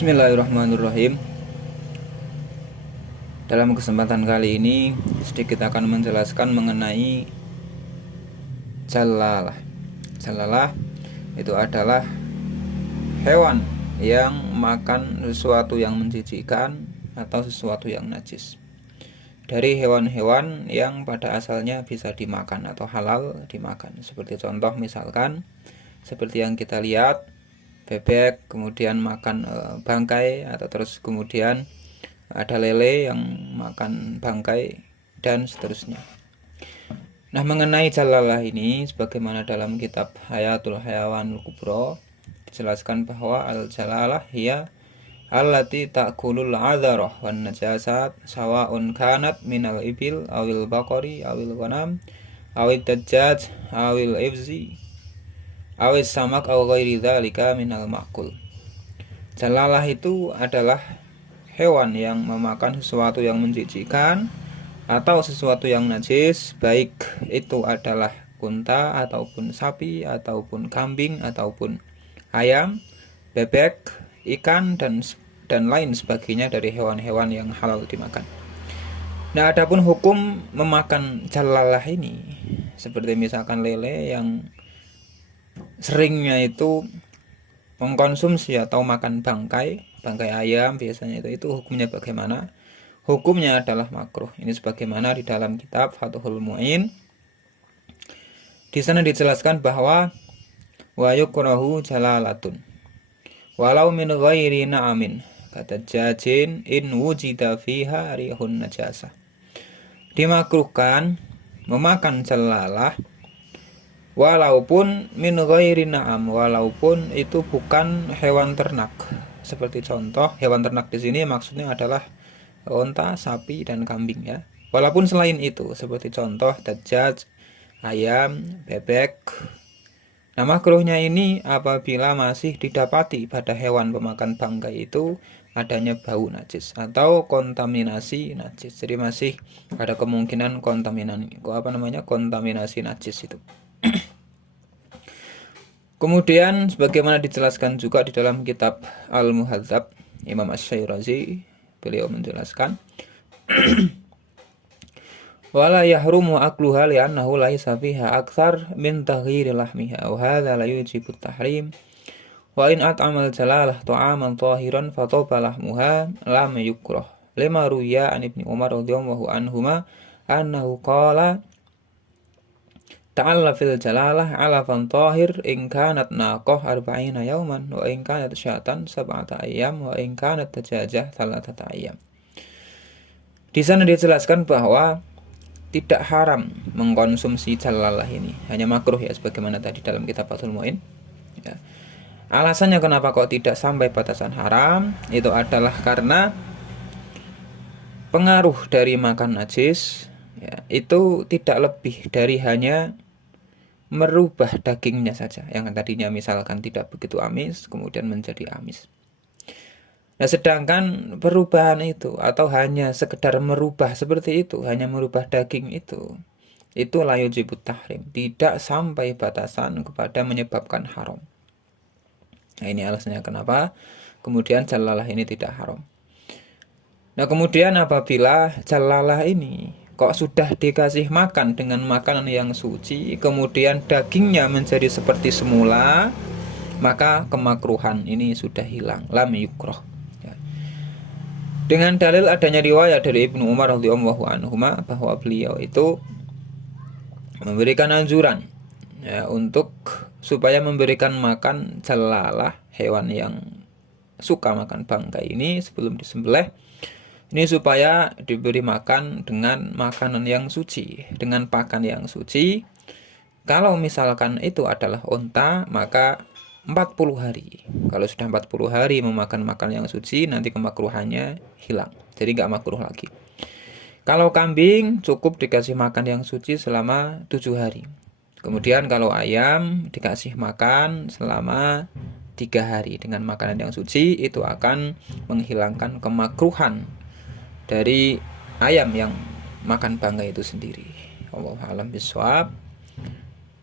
Bismillahirrahmanirrahim. Dalam kesempatan kali ini sedikit akan menjelaskan mengenai jalalah. Jalalah itu adalah hewan yang makan sesuatu yang menjijikkan atau sesuatu yang najis. Dari hewan-hewan yang pada asalnya bisa dimakan atau halal dimakan. Seperti contoh misalkan seperti yang kita lihat, bebek kemudian makan bangkai, atau terus kemudian ada lele yang makan bangkai dan seterusnya. Nah, mengenai jalalah ini sebagaimana dalam kitab Hayatul Hayawanul Kubra dijelaskan bahwa al-jalalah hiya allati ta'kulul adharah wan najasat sawa'un kanat minal ibil awil baqari awil ghanam awil dajjaj awil ibzi awis samak aw ghairi dzalika minal ma'kul. Jalalah itu adalah hewan yang memakan sesuatu yang menjijikkan atau sesuatu yang najis, baik itu adalah unta ataupun sapi ataupun kambing ataupun ayam, bebek, ikan dan lain sebagainya dari hewan-hewan yang halal dimakan. Nah, adapun hukum memakan jalalah ini seperti misalkan lele yang seringnya itu mengkonsumsi atau makan bangkai ayam biasanya itu hukumnya bagaimana? Hukumnya adalah makruh. Ini sebagaimana di dalam kitab Fathul Mu'in. Di sana dijelaskan bahwa wa yukrahu jalalatun walau min ghairi na'amin kata jajin in wujida fiha rihun najasah. Dimakruhkan memakan jalalah walaupun min ghairi na'am, walaupun itu bukan hewan ternak. Seperti contoh, hewan ternak di sini maksudnya adalah unta, sapi dan kambing ya. Walaupun selain itu, seperti contoh dajjaj, ayam, bebek. Nah, makruhnya ini apabila masih didapati pada hewan pemakan bangkai itu adanya bau najis atau kontaminasi najis. Jadi masih ada kemungkinan kontaminasi najis itu. Kemudian sebagaimana dijelaskan juga di dalam kitab Al-Muhadzab, Imam Asy-Syairazi beliau menjelaskan wala yahrumu akluha li'annahu laisa fiha aktsar min taghyiri lahmiha wa hadza la yujibu tahrim wa in at'amal jalalah ta'aman tahiran fataba lahmuha lam yukrah lima ruya an Ibnu Umar radhiyallahu anhuma annahu qala ta'alla fil jalalah alafan tahir in kanat naqah 40 yawman wa in kanat syatan 7 ayyam wa in kanat dajajah 3 ayyam. Di sana dijelaskan bahwa tidak haram mengkonsumsi jalalah ini, hanya makruh ya sebagaimana tadi dalam kitab Fathul Mu'in ya. Alasannya kenapa kok tidak sampai batasan haram itu adalah karena pengaruh dari makan najis ya, itu tidak lebih dari hanya merubah dagingnya saja, yang tadinya misalkan tidak begitu amis kemudian menjadi amis. Nah, sedangkan perubahan itu atau hanya sekedar merubah seperti itu, hanya merubah daging itu la yujibu tahrim, tidak sampai batasan kepada menyebabkan haram. Nah, ini alasannya kenapa kemudian jalalah ini tidak haram. Nah, kemudian apabila jalalah ini kok sudah dikasih makan dengan makanan yang suci, kemudian dagingnya menjadi seperti semula, maka kemakruhan ini sudah hilang, lam yukrah ya. Dengan dalil adanya riwayat dari Ibnu Umar radhiyallahu anhuma bahwa beliau itu memberikan anjuran ya, untuk supaya memberikan makan jalalah, hewan yang suka makan bangkai ini sebelum disembelih. Ini supaya diberi makan dengan makanan yang suci, dengan pakan yang suci. Kalau misalkan itu adalah unta, maka 40 hari. Kalau sudah 40 hari memakan makan yang suci, nanti kemakruhannya hilang. Jadi nggak makruh lagi. Kalau kambing, cukup dikasih makan yang suci selama 7 hari. Kemudian kalau ayam, dikasih makan selama 3 hari dengan makanan yang suci, itu akan menghilangkan kemakruhan dari ayam yang makan bangkai itu sendiri. Wallahu a'lam bishawab.